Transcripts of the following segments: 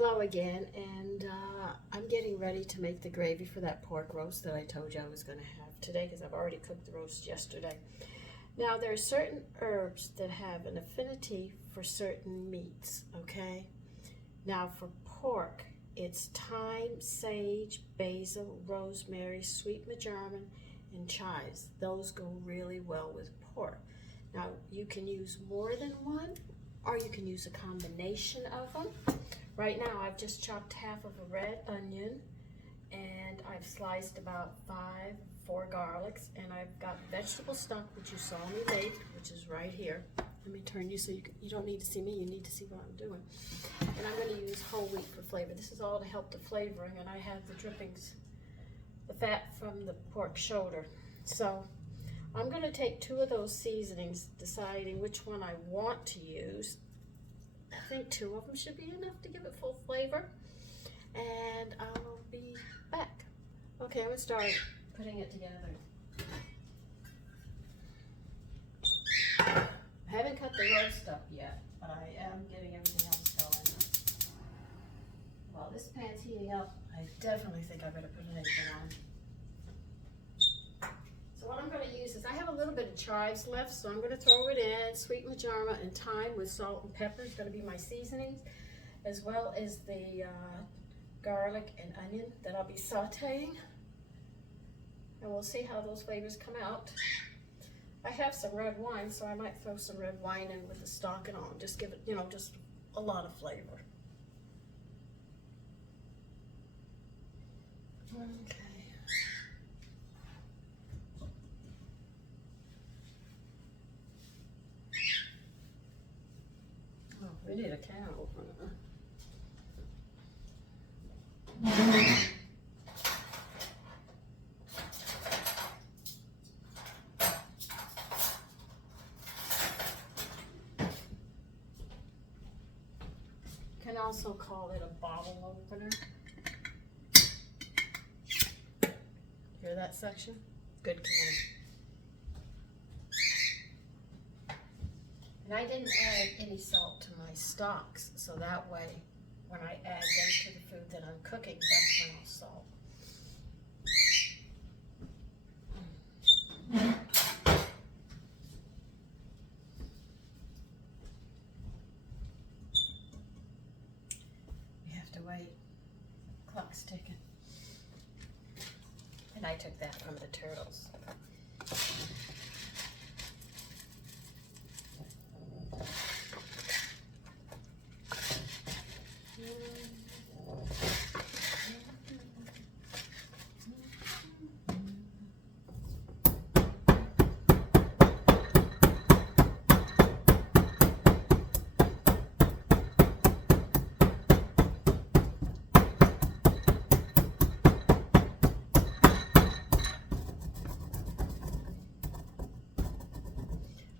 Hello again, and I'm getting ready to make the gravy for that pork roast that I told you I was going to have today because I've already cooked the roast yesterday. Now, there are certain herbs that have an affinity for certain meats, okay? Now, for pork, it's thyme, sage, basil, rosemary, sweet marjoram, and chives. Those go really well with pork. Now, you can use more than one, or you can use a combination of them. Right now, I've just chopped half of a red onion, and I've sliced about four garlics, and I've got vegetable stock, which you saw me make, which is right here. Let me turn you so you don't need to see me, you need to see what I'm doing. And I'm going to use whole wheat for flavor. This is all to help the flavoring, and I have the drippings, the fat from the pork shoulder. So I'm going to take two of those seasonings, deciding which one I want to use. I think two of them should be enough to give it full flavor, and I will be back. Okay, I'm going to start putting it together. I haven't cut the roast up yet, but I am getting everything else going. While this pan's heating up, I definitely think I better put an apron on. So what I'm going to use is, I have a little bit of chives left, so I'm going to throw it in. Sweet marjoram and thyme with salt and pepper is going to be my seasonings, as well as the garlic and onion that I'll be sauteing. And we'll see how those flavors come out. I have some red wine, so I might throw some red wine in with the stock and all, and just give it, just a lot of flavor. Okay. We need a can opener. Can also call it a bottle opener. Hear that section? Good can. And I didn't add any salt to my stocks, so that way, when I add them to the food that I'm cooking, that's when I'll salt. We have to wait. Clock's ticking. And I took that from the turtles.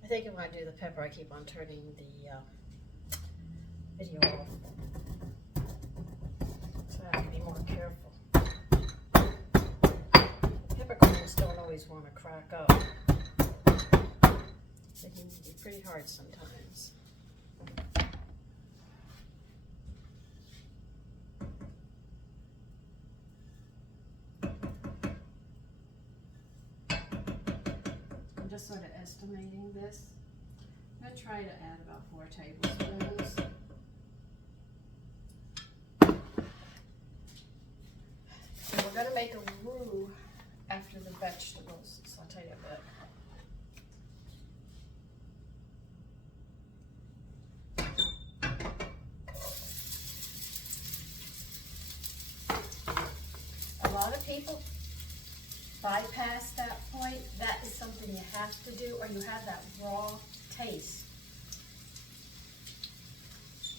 I think when I do the pepper, I keep on turning the video off. So I have to be more careful. Peppercorns don't always want to crack up. They can be pretty hard sometimes. I'm just sort of estimating this. I'm going to try to add about 4 tablespoons. So we're going to make a roux after the vegetables, so I'll tell you a bit. A lot of people bypass that point. That is something you have to do, or you have that raw taste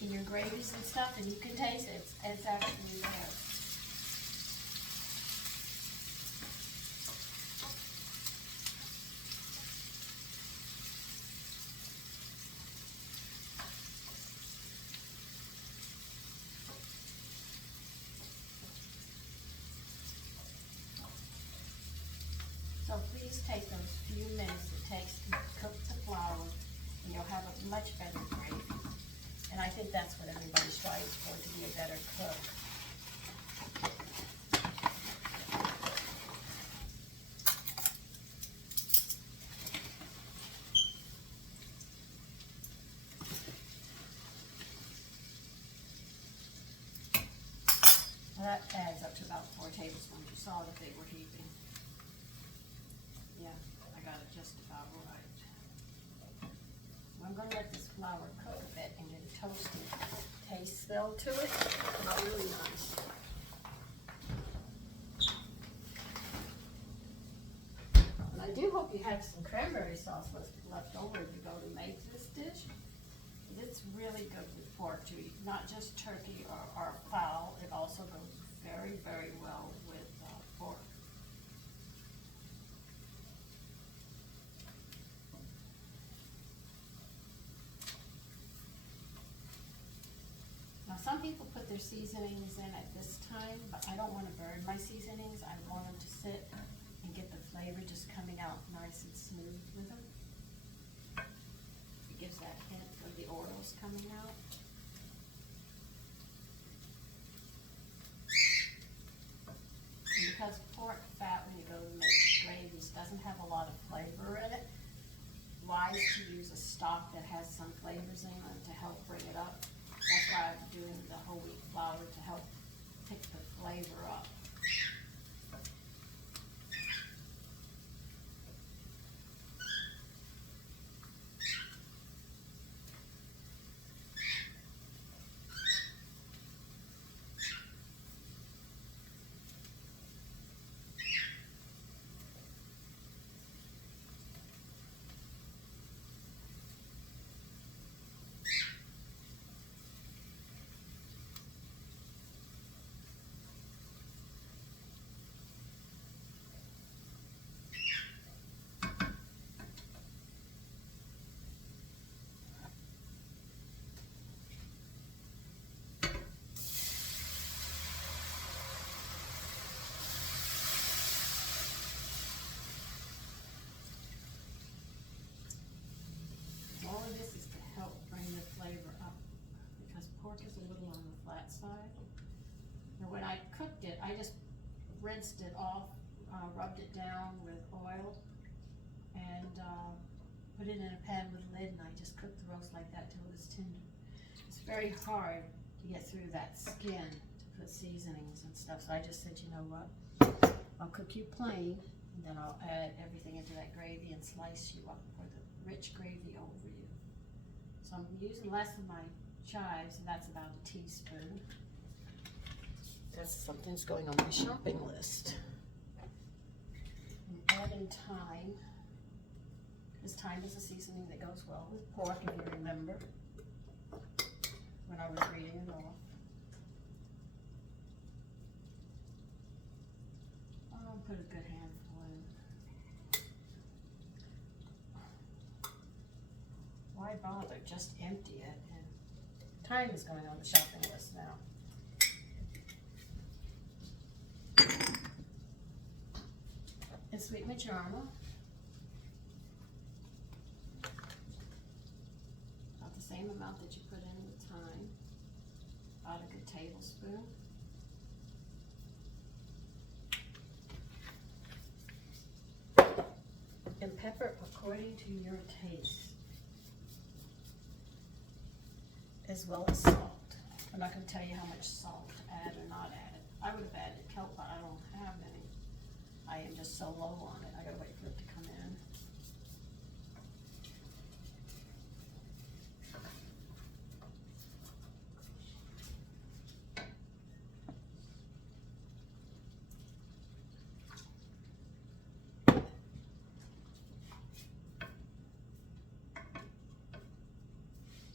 in your gravies and stuff, and you can taste it. It's actually there. So please take those few minutes it takes to cook the flour, and you'll have a much better gravy. And I think think that's what everybody strives for, to be a better cook. Well, that adds up to about 4 tablespoons. You saw that they were heaping. Yeah, I got it just about right. I'm going to let this flour cook a bit and get a toasty taste smell to it. It's really nice. And I do hope you have some cranberry sauce left over if you go to make this dish. It's really good with pork too, not just turkey or fowl. It also goes very, very well with pork. Now, some people put their seasonings in at this time, but I don't want to burn my seasonings. I want them to sit and get the flavor just coming out nice and smooth with them. It gives that hint of the oils coming out. And because pork fat, when you go to make gravies, doesn't have a lot of flavor in it, wise to use a stock that has some flavors in it to help bring it up. That's why I'm doing the whole wheat flour, to help pick the flavor up. All of this is to help bring the flavor up, because pork is a little on the flat side. Now when I cooked it, I just rinsed it off, rubbed it down with oil, and put it in a pan with a lid, and I just cooked the roast like that till it was tender. It's very hard to get through that skin to put seasonings and stuff, so I just said, you know what, I'll cook you plain, and then I'll add everything into that gravy and slice you up for the rich gravy over you. So I'm using less of my chives, and that's about a teaspoon. That's something's going on my shopping list. I'm adding thyme. This thyme is a seasoning that goes well with pork, if you remember, when I was reading it off. I'll put a good handful in. Why bother? Just empty it. And thyme is going on the shopping list now. And sweet marjoram. About the same amount that you put in the thyme. About a good tablespoon. And pepper according to your taste, as well as salt. I'm not going to tell you how much salt to add or not add it. I would have added kelp, but I don't have any. I am just so low on it. I gotta wait for it to come in.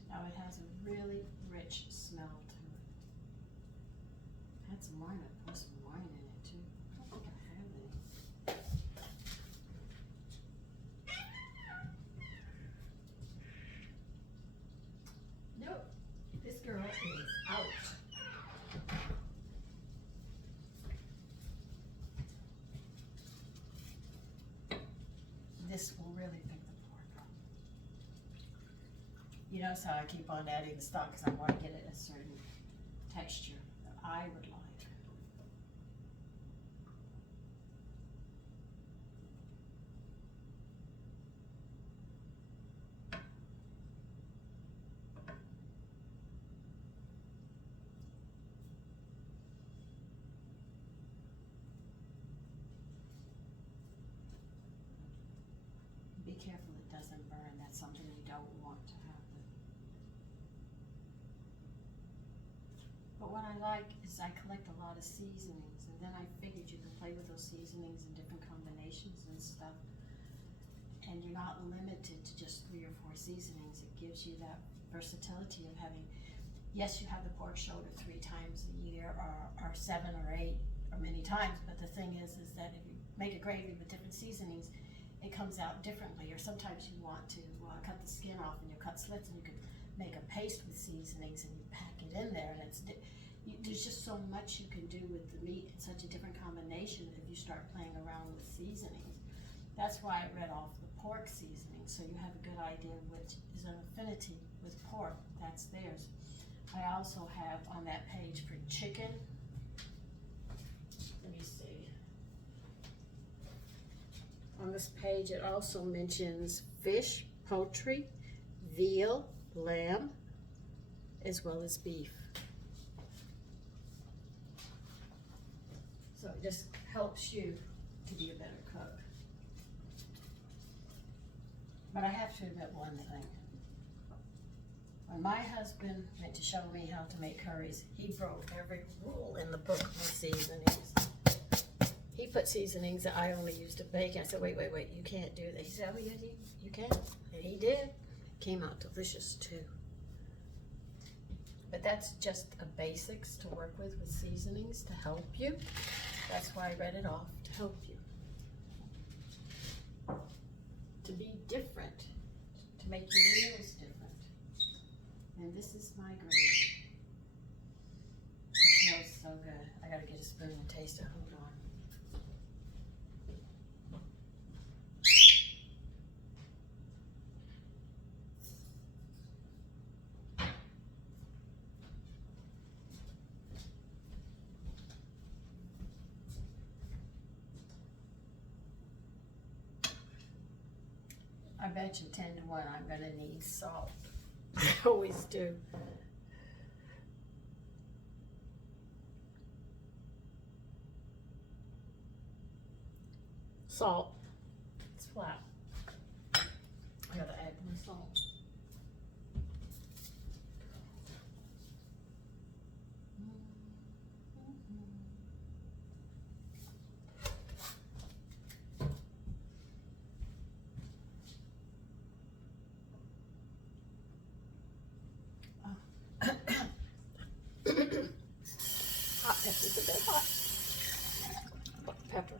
Now it has a really rich smell to it. I had some wine, I put some wine in it too. I don't think I have any. Nope, this girl is out. This will really pick the pork up. You notice how I keep on adding the stock because I want to get it a certain texture that I would like. Be careful it doesn't burn. That's something you don't want to happen. But what I like is I collect a lot of seasonings, and then I figured you can play with those seasonings in different combinations and stuff. And you're not limited to just 3 or 4 seasonings. It gives you that versatility of having, yes, you have the pork shoulder 3 times a year or 7 or 8 or many times, but the thing is that if you make a gravy with different seasonings, it comes out differently. Or sometimes you want to cut the skin off and you cut slits, and you can make a paste with seasonings and you pack it in there, and there's just so much you can do with the meat in such a different combination if you start playing around with seasonings. That's why I read off the pork seasoning, so you have a good idea which is an affinity with pork. That's theirs. I also have on that page for chicken. Let me see. On this page, it also mentions fish, poultry, veal, lamb, as well as beef. So it just helps you to be a better cook. But I have to admit one thing. When my husband went to show me how to make curries, he broke every rule in the book with seasonings. He put seasonings that I only used to bake. I said, wait, you can't do that. He said, oh yeah, you can. And he did. It came out delicious too. But that's just a basics to work with seasonings to help you. That's why I read it off, to help you. To be different, to make your meals different. And this is my gravy. It smells so good. I gotta get a spoon and taste it. Hold on. I bet you 10 to 1 I'm gonna need salt. I always do. Salt. It's flat. I gotta add more salt. Hot pepper's a bit hot. Black pepper.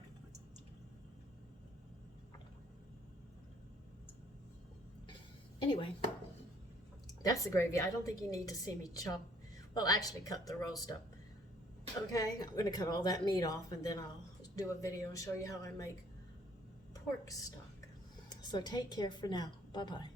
Anyway, that's the gravy. I don't think you need to see me chop, well, actually cut the roast up. Okay, I'm gonna cut all that meat off, and then I'll do a video and show you how I make pork stock. So take care for now. Bye-bye.